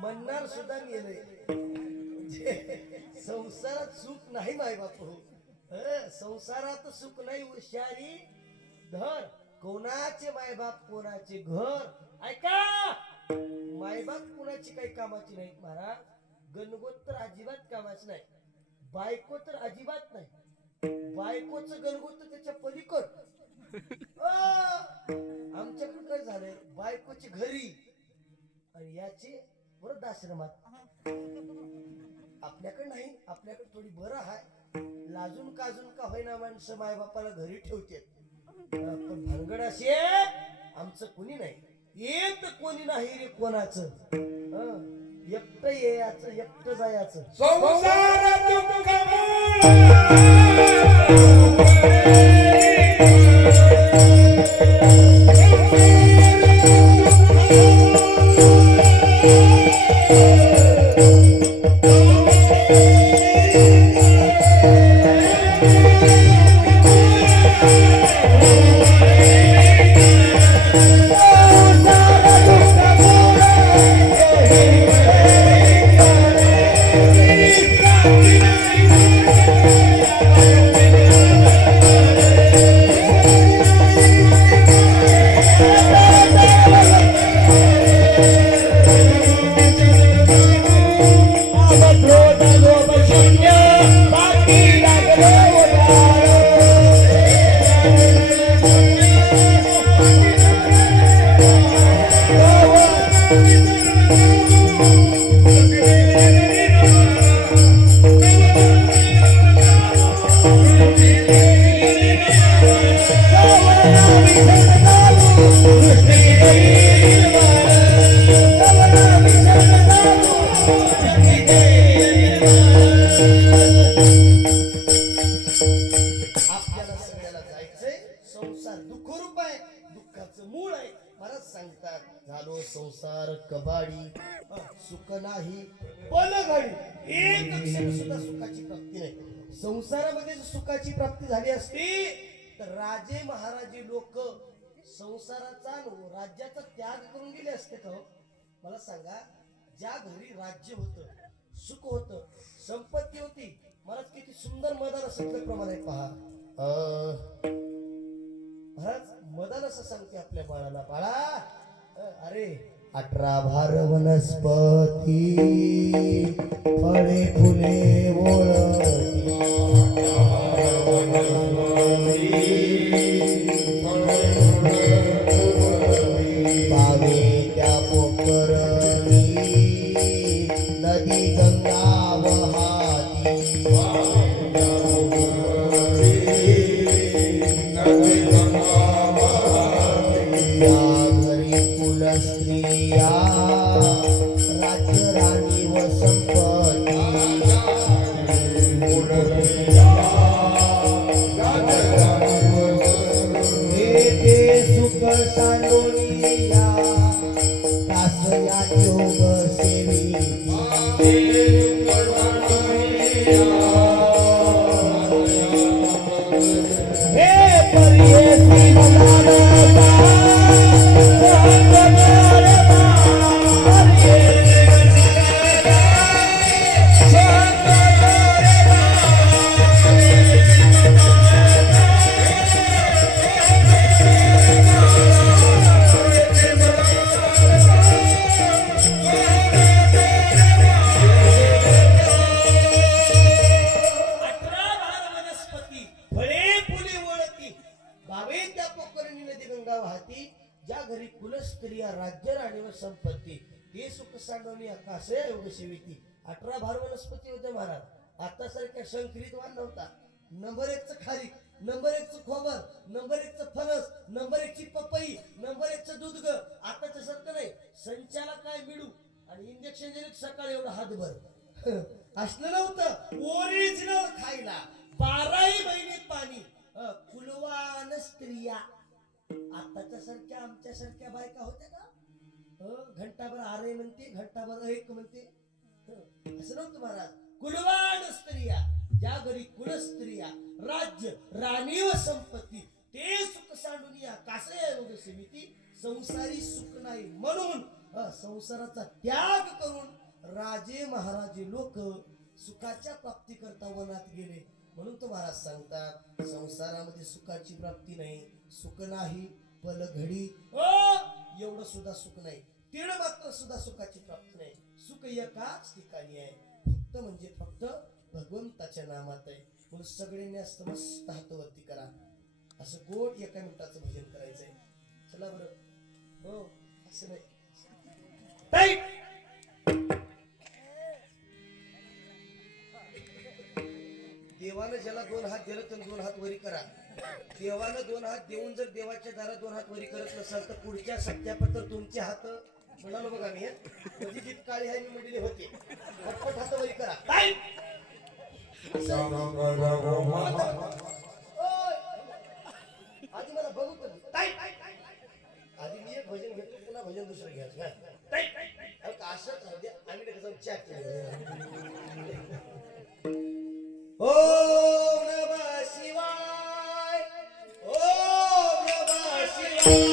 म्हणणार सुद्धा मी येलंय संसारात सुख नाही माय बापू संसारात सुख नाही हुशारी धर कोणाचे मायबाप कोणाचे घर ऐका मायबाप कोणाची काही कामाची नाही महाराज गणगोत तर अजिबात कामाची नाही बायको तर अजिबात नाही बायकोच गणगोत त्याच्या पलीकड आमच्याकडे काय झालंय बायकोची घरी आणि याचे वृद्धाश्रमात आपल्याकडे नाही आपल्याकडे थोडी बरं आहे लाजून काजून का होईना माणसं मायबापाला घरी ठेवते पण भानगड अशी आहे आमचं कोणी नाही येत कोणी नाही रे कोणाचं एकटं यायचं एकटं जायचं संसार आपल्याला सगळ्याला जायचंय संसार दुःखरूप आहे दुःखाचं मूळ आहे महाराज सांगतात झालो संसार कबाडी सुख नाही पलघडी एक क्षण सुद्धा सुखाची प्राप्ती नाही संसारामध्ये जर सुखाची प्राप्ती झाली असती तर राजे महाराजे लोक संसाराचा राज्याचा त्याग करून गेले असते का हो मला सांगा ज्या घरी राज्य होतं सुख होतं संपत्ती होती महाराज किती सुंदर मदान असं प्रमाण आहे पहा महाराज मदान असं सांगते आपल्या बाळाला बाळा अरे 18 भार वनस्पती फळे फुले ओळखी पावे त्या पोखरणी नदी गंगा वहाती या घरी कुलस्त्रिया राज्य राणी व संपत्ती हे सुख सांडोनिया दासया योग सेवी हे परियेसी मनानता ज्या घरी कुलस्त्रिया राज्य राणी व संपत्ती ते सुख सांडवणी आकाशे योग सेविती 18 भार वनस्पती होते महाराज आता सारख्या संकरित वाण नव्हता नंबर 1 च खारीक नंबर 1 च खोबर नंबर 1 च फणस नंबर 1 ची पपई नंबर 1 च दूध ग आताच्या सारखं नाही संचाला काय मिळू आणि इंजेक्शन दिले सकाळी एवढं हातभर असलं नव्हतं ओरिजिनल खायला 12 महिने पाणी कुलवान स्त्रिया आताच्या सारख्या आमच्या सारख्या बायका होत्या का घंटाभर आरे म्हणते घंटाभर एक म्हणते असं नव्हतं महाराज कुलवान स्त्रिया ज्या घरी कुलस्त्रिया राज्य राणी व संपत्ती ते सुख सांडून या कासे रोग समिती संसारी सुख नाही म्हणून संसाराचा त्याग करून राजे महाराजे लोक सुखाच्या प्राप्ती करता वनात गेले. म्हणून तो महाराज सांगतात संसारामध्ये सुखाची प्राप्ती नाही, सुख नाही पलघडी एवढं सुद्धा सुख नाही, तीळ मात्र सुद्धा सुखाची प्राप्ती नाही. सुख एकाच ठिकाणी आहे, फक्त म्हणजे फक्त भगवंताच्या नामात आहे. म्हणून सगळ्यांनी असं मस्त हातवरती करा, असं गोड एका मिनिटाचं भजन करायचंय. चला बरं, हो असं नाही. देवानं ज्याला 2 हात दिलं तर 2 हात वरी करा. देवानं 2 हात देऊन जर देवाच्या दारात 2 हात वरी करत नसाल तर पुढच्या सत्यापत्र तुमचे हात म्हणालो बघा मी म्हणजे जी काळी आहे मी म्हणलेली होते पटपट हात वरी करा. आधी मला बघू तर आधी मी एक भजन घेतो पुन्हा भजन दुसरं घ्यायचं असंच राहू द्या. आम्ही कसं चॅक केलं. ओम नमः शिवाय, ओम नमः शिवाय.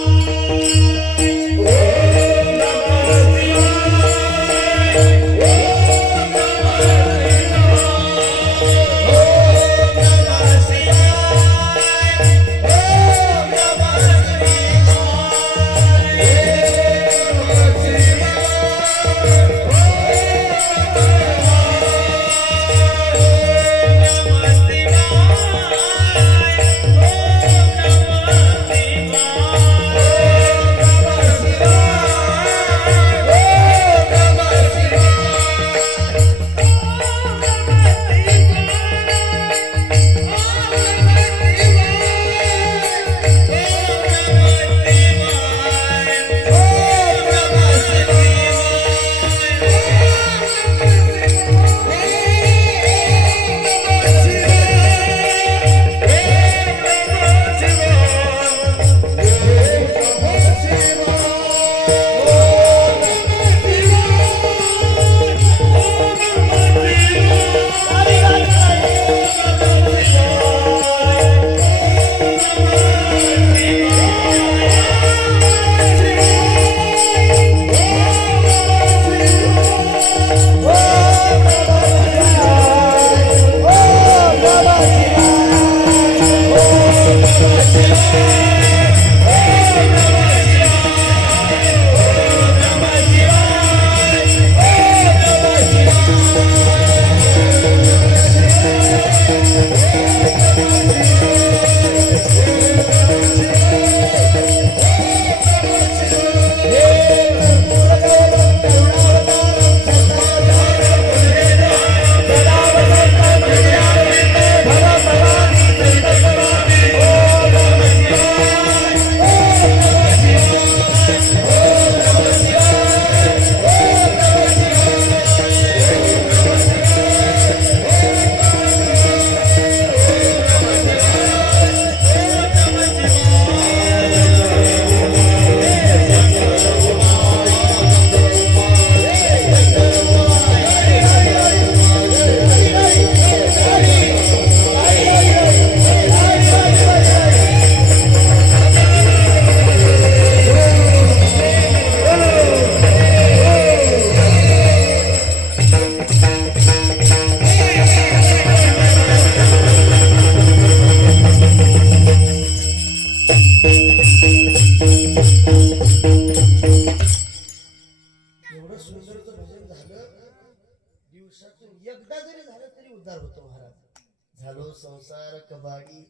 संसार कबाडी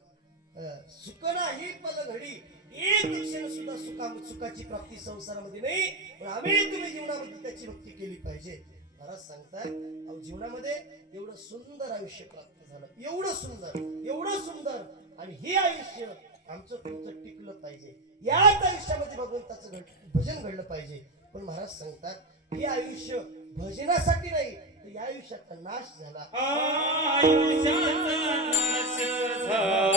सुख नाही पलघडी एक क्षण सुद्धा सुखाची प्राप्ती संसारामध्ये नाही. पण आम्ही तुम्ही जीवनामध्ये त्याची भक्ती केली पाहिजे. महाराज सांगतात अहो जीवनामध्ये एवढं सुंदर आयुष्य प्राप्त झालं, एवढं सुंदर आणि हे आयुष्य आमचं तुमचं टिकलं पाहिजे. याच आयुष्यामध्ये भगवंताचं भजन घडलं पाहिजे. पण महाराज सांगतात हे आयुष्य भजनासाठी नाही तर या आयुष्याचा नाश झाला. झाला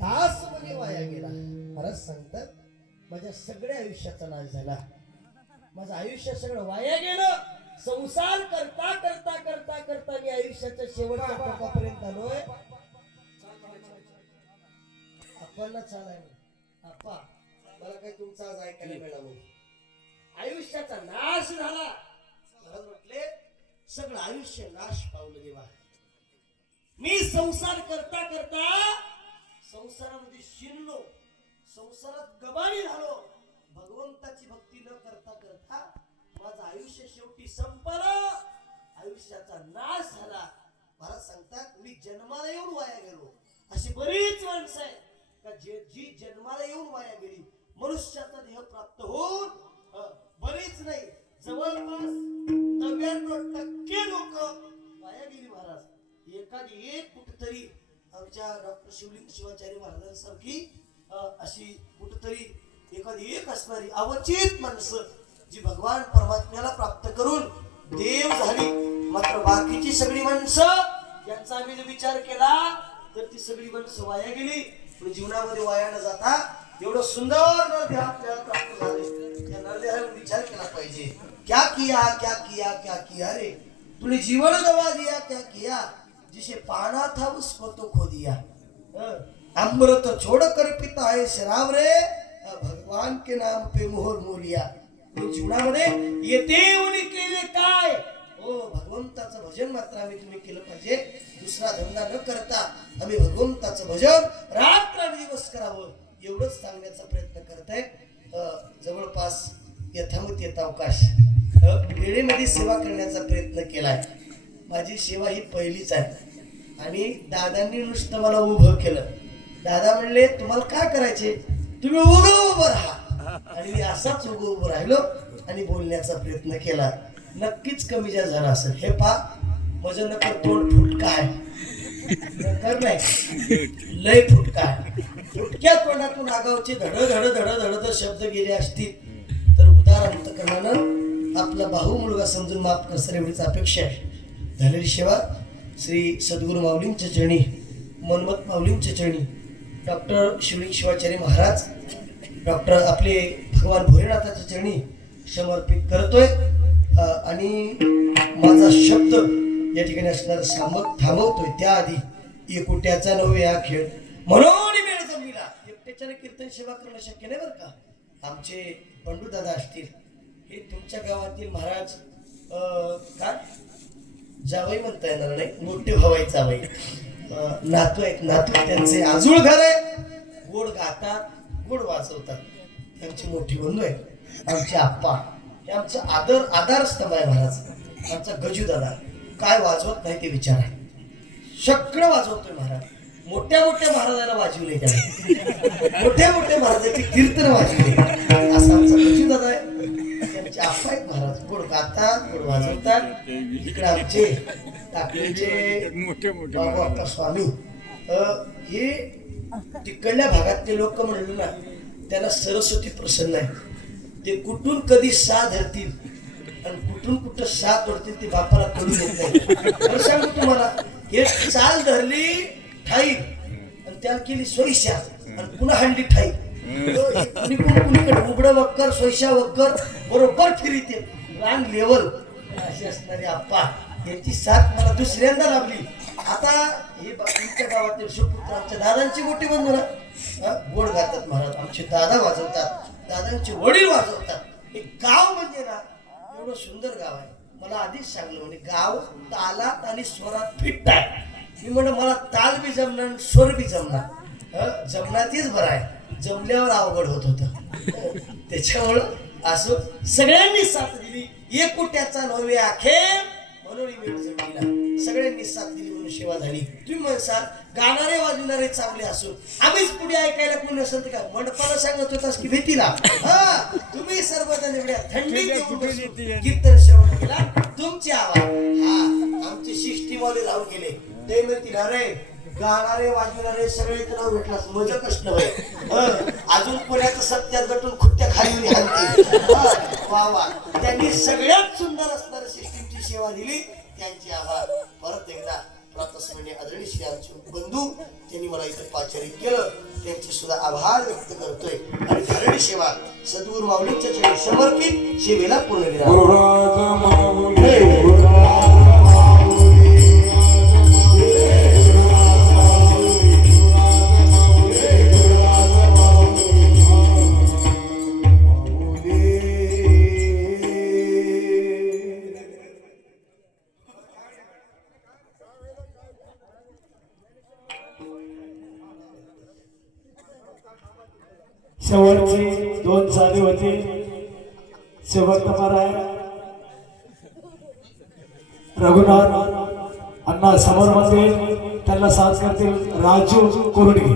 तास मध्ये वाया गेला. खरंच सांगतात माझ्या सगळ्या आयुष्याचा नाश झाला. माझं आयुष्य सगळं वाया गेलं. संसार करता करता करता करता मी आयुष्याच्या शेवटच्या टोकापर्यंत आलोय. आपण चालाय आप्पा, मला काही तुमचा आज ऐकायला मिळालं. आयुष्याचा नाश झाला. मला म्हटले सगळं आयुष्य नाश पावलं देवा. मी संसार करता करता संसारामध्ये शिरलो, संसारात गबाळी झालो. भगवंताची भक्ती न करता करता माझं आयुष्य शेवटी संपलं. आयुष्याचा नाश झाला. मला सांगतात मी जन्माला येऊन वाया गेलो. अशी बरीच माणसं आहेत का जी जन्माला येऊन वाया गेली. मनुष्याचा देह प्राप्त होऊन बरीच नाही, जवळपास 99% लोक वाया गेली महाराज. एखादी एक कुठेतरी आमच्या डॉक्टर शिवाचार्य महाराजांसारखी अशी कुठेतरी एखादी एक असणारी अवचित माणसं जी भगवान परमात्म्याला प्राप्त करून देव झाली. मात्र बाकीची सगळी माणसं यांचा आम्ही जर विचार केला तर ती सगळी माणसं वाया गेली. पण जीवनामध्ये वाया न जाता एवढं सुंदर नरदेह आपल्याला प्राप्त झाले. त्या नरदेहावर विचार केला पाहिजे. क्या किया क्या किया क्या किया रे, तूने जीवन गवा दिया क्या किया, जिसे पाना था उसको तो खो दिया. अमृत छोड़ कर पिता है शराब रे, भगवान के नाम पे मोहर मोरिया. जीवनामध्ये येते उनी केले काय. हो, भगवंताचं भजन मात्र आम्ही तुम्ही केलं पाहिजे. दुसरा धंदा न करता आम्ही भगवंताचं भजन रात्र दिवस करावं एवढंच सांगण्याचा प्रयत्न करताय. जवळपास यथामत यथावकाश वेळेमध्ये सेवा करण्याचा प्रयत्न केलाय. माझी सेवा ही पहिलीच आहे आणि दादांनी नुसतं मला उभं केलं. दादा म्हणले तुम्हाला काय करायचे, तुम्ही उभं राहा. आणि मी असाच उभं राहिलो आणि बोलण्याचा प्रयत्न केला. नक्कीच कमी जास्त झाला असेल. हे पा माझं नकर तोंड फुटका आहे, नकर नाही लय फुटका आहे. फुटक्या तोंडातून आगावचे धड धड धड धड जर शब्द गेले असतील तर उदार अंतकरणानं आपला भाऊ मुलगा समजून माफ करसर एवढीच अपेक्षा आहे. झालेली सेवा श्री सद्गुरू माऊलींच्या चरणी, मनमत माऊलींच्या चरणी, डॉक्टर शिवलिंग शिवाचार्य महाराज, डॉक्टर आपले भगवान भोलेनाथाच्या चरणी समर्पित करतोय. आणि माझा शब्द या ठिकाणी असणार थांबवतोय. त्याआधी एकुट्याचा नव्हे हा खेळ म्हणून वेळ जमला. एकट्याच्याने कीर्तन सेवा करणं शक्य नाही बरं का. आमचे बंडू दादा असतील, हे तुमच्या गावातील महाराज काय जावई म्हणता येणार नाही, मोठे भावाई जावई नातू आहेत. नातू त्यांचे आजूळ घर आहे. गोड गातात, गोड वाजवतात. त्यांचे मोठी बंधू आहेत आमचे आप्पा. हे आमचा आधारस्तंभ आहे महाराज. आमचा गजू दादा काय वाजवत नाही ते विचारा. सगळं वाजवतोय महाराज. मोठ्या मोठ्या महाराजांना वाजवले त्याने, मोठ्या मोठ्या महाराजांची कीर्तन वाजवले. असा आमचा गजू दादा आहे. त्यांचे आप्पा आहेत महाराज. गोड गातात, गोड वाजवतात. इकडे आमचे टाकलीचे बाबू आप्पा स्वामी, हे तिकडल्या भागातले लोक म्हणले ना त्याला सरस्वती प्रसन्न आहे. ते कुठून कधी साथ धरतील आणि कुठून कुठं साथ ओढतील ते बापाला कळू देत नाही. सांगू तुम्हाला, हे चाल धरली ठाई आणि त्याला केली सोयशा आणि पुन्हा हांडली ठाई. कुणीकडे उघड वक्कर सोयशा वक्कर बरोबर फिरीते रान लेवल अशी असणारी आप्पा. यांची साथ मला दुसऱ्यांदा लाभली. आता हे तुमच्या गावातील सुपुत्र आमच्या दादांची मोठी बंधू ना गोड गातात महाराज. आमचे दादा वाजवतात, दादांचे वडील वाजवतात. हे गाव म्हणजे ना एवढं सुंदर गाव आहे. मला आधीच सांगलं म्हणजे गाव तालात आणि स्वरात फिट आहे. मी म्हणलं मला ताल बी जमणार स्वर बी जमणार. जमण्यातच बरं आहे, जमल्यावर अवघड होत होतं. त्याच्यामुळं असं सगळ्यांनी साथ दिली. एकुट्याचा नव्हे आखे म्हणून वेळ जमलीला. सगळ्यांनी साथ दिली म्हणून सेवा झाली. तुम्ही म्हणसाल गाणारे वाजवणारे चांगले असून आम्हीच पुढे ऐकायला कोणी नसेल तर काय मंडपाला सांगत होतास की भीतीला. तुम्ही सर्वजण एवढ्या थंडी कीर्तन श्रवण केला. तुमची आवाज आमचे शिष्टीमध्ये लावून गेले. ते म्हणतील अरे गाणारे वाजवणारे सगळे नाव भेटलास मजा कष्ट होय. अजून पुण्याचं सत्यात गटून खुट्ट्या खाली हाणते. वा वा, त्यांनी सगळ्यात सुंदर असणाऱ्या सिस्टीमची सेवा दिली. त्यांची आभार. परत एकदा प्रातस्मरणीय आदरणीय श्री आमचे बंधू त्यांनी मला इथे पाचारित केलं, त्यांचे सुद्धा आभार व्यक्त करतोय आणि धरणी सेवा सद्गुरू माऊलींच्या चरणी समर्पित सेवेला पूर्ण विराम. गुरुराज माऊली, शेवटची 2 साली होती. शेवट महाराज रघुनाथ अण्णा समोर मध्ये त्यांना साथ करतील राजू कोरडे.